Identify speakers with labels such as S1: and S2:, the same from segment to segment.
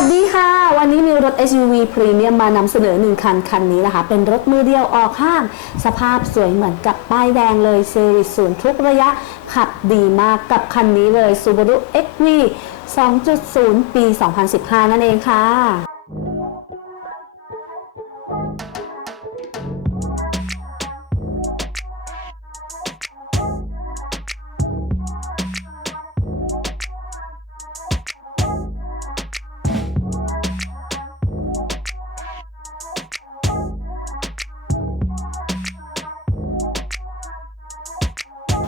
S1: วัสดีค่ะ วันนี้มีรถ SUV พรีเมียมมานำเสนอหนึ่งคันคันนี้นะคะ เป็นรถมือเดียวออกห้าง สภาพสวยเหมือนกับป้ายแดงเลยเซรีศูนย์ทุกระยะ ขับดีมากกับคันนี้เลย Subaru XV 2.0 ปี 2015 นั่นเองค่ะ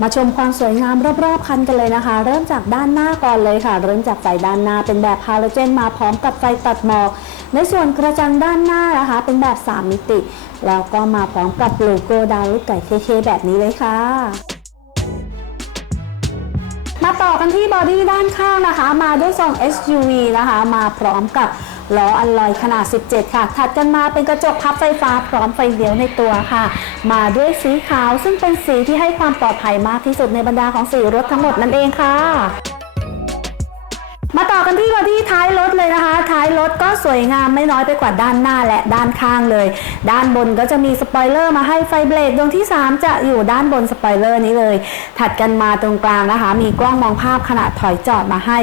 S1: มาชมความสวยงามรอบๆคันกันเลยนะคะ เริ่มจากด้านหน้าก่อนเลยค่ะ เริ่มจากไฟด้านหน้าเป็นแบบฮาโลเจนมาพร้อมกับไฟตัดหมอก ในส่วนกระจังด้านหน้านะคะ เป็นแบบ 3 มิติ แล้วก็มาพร้อมกับโลโก้ดาวลูกไก่เคๆแบบนี้เลยค่ะมาต่อกันที่บอดี้ด้านข้างนะคะ มาด้วยทรง SUV นะคะ มาพร้อมกับ ล้ออัลลอยขนาด 17 ค่ะ ถัดกันมาเป็นกระจกพับไฟฟ้าพร้อมไฟเลี้ยวในตัวค่ะ มาด้วยสีขาวซึ่งเป็นสีที่ให้ความปลอดภัยมากที่สุดในบรรดาของสีรถทั้งหมดนั่นเองค่ะ มาต่อกันที่บอดี้ท้ายรถเลยนะคะ ท้ายรถก็สวยงามไม่น้อยไปกว่าด้านหน้าและด้านข้างเลย ด้านบนก็จะมีสปอยเลอร์มาให้ไฟเบรกดวงที่ 3 จะอยู่ด้านบนสปอยเลอร์นี้เลย ถัดกันมาตรงกลางนะคะ มีกล้องมองภาพขนาดถอยจอดมาให้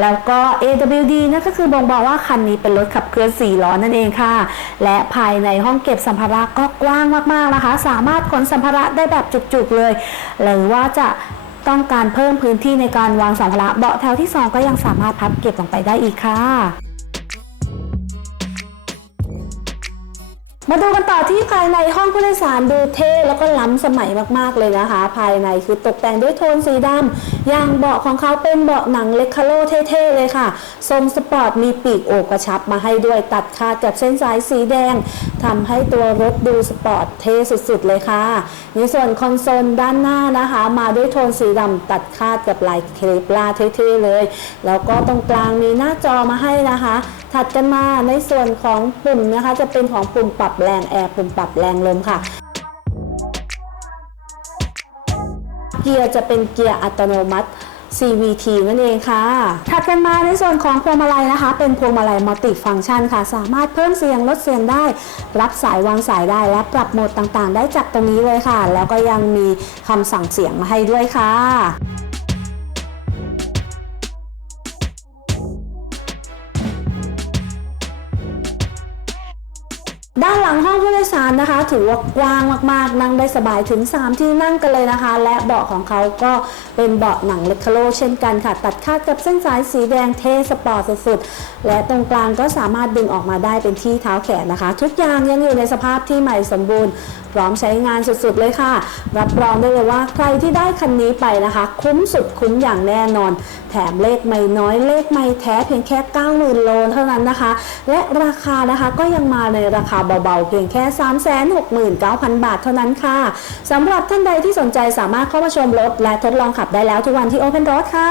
S1: แล้วก็ AWD นั่นก็คือบ่งบอกว่าคันนี้เป็นรถขับเคลื่อน4ล้อนั่นเองค่ะ และภายในห้องเก็บสัมภาระก็กว้างมากๆนะคะ สามารถขนสัมภาระได้แบบจุกๆเลย หรือว่าจะ ต้องการเพิ่มพื้นที่ในการวางสัมภาระเบาะแถวที่ 2 ก็ยังสามารถพับเก็บลงไปได้อีกค่ะ มาดูกันต่อที่ภายในห้องผู้โดยสารดูเท่แล้วก็ล้ำสมัยมากๆเลยนะคะ ภายในคือตกแต่งด้วยโทนสีดำอย่างเบาะของเขาเป็นเบาะหนังเลคคาโลเท่ๆเลยค่ะ ทรงสปอร์ตมีปีกโอบกระชับมาให้ด้วยตัดคาดกับเส้นสายสีแดงทำให้ตัวรถดูสปอร์ตเท่สุดๆเลยค่ะ ในส่วนคอนโซลด้านหน้านะคะ มาด้วยโทนสีดำตัดคาดกับลายเคลปลาเท่ๆเลย แล้วก็ตรงกลางมีหน้าจอมาให้นะคะ ถัดกันมาในส่วนของปุ่มนะคะจะเป็นของปุ่มปรับแรงแอร์ปุ่มปรับแรงลมค่ะ เกียร์จะเป็นเกียร์อัตโนมัติ CVT นั่นเองค่ะ ถัดกันมาในส่วนของพวงมาลัยนะคะ เป็นพวงมาลัยมัลติฟังก์ชันค่ะ สามารถเพิ่มเสียงลดเสียงได้ รับสายวางสายได้ และปรับโหมดต่างๆ ได้จากตรงนี้เลยค่ะ แล้วก็ยังมีคำสั่งเสียงมาให้ด้วยค่ะ ด้านหลังห้องผู้โดยสารนะคะ ถือว่ากว้างมากๆ นั่งได้สบายถึง 3 ที่นั่งกันเลยนะคะ และเบาะของเขาก็เป็นเบาะหนังเลคคาโลเช่นกันค่ะ ตัดคาดกับเส้นสายสีแดงเทสปอร์ตสุดๆ และตรงกลางก็สามารถดึงออกมาได้เป็นที่เท้าแขนนะคะ ทุกอย่างยังอยู่ในสภาพที่ใหม่สมบูรณ์ ร้อมใช้งานสุดๆเลยค่ะ รับรองได้เลยว่าใครที่ได้คันนี้ไปนะคะ คุ้มสุดคุ้มอย่างแน่นอน แถมเลขไม่น้อยเลขไม่แท้เพียงแค่ 90,000 โลเท่านั้นนะคะ และราคานะคะก็ยังมาในราคาเบาๆ เพียงแค่ 369,000 บาทเท่านั้นค่ะสำหรับท่านใดที่สนใจสามารถเข้ามาชมรถและทดลองขับได้แล้วทุกวันที่ Open Road ค่ะ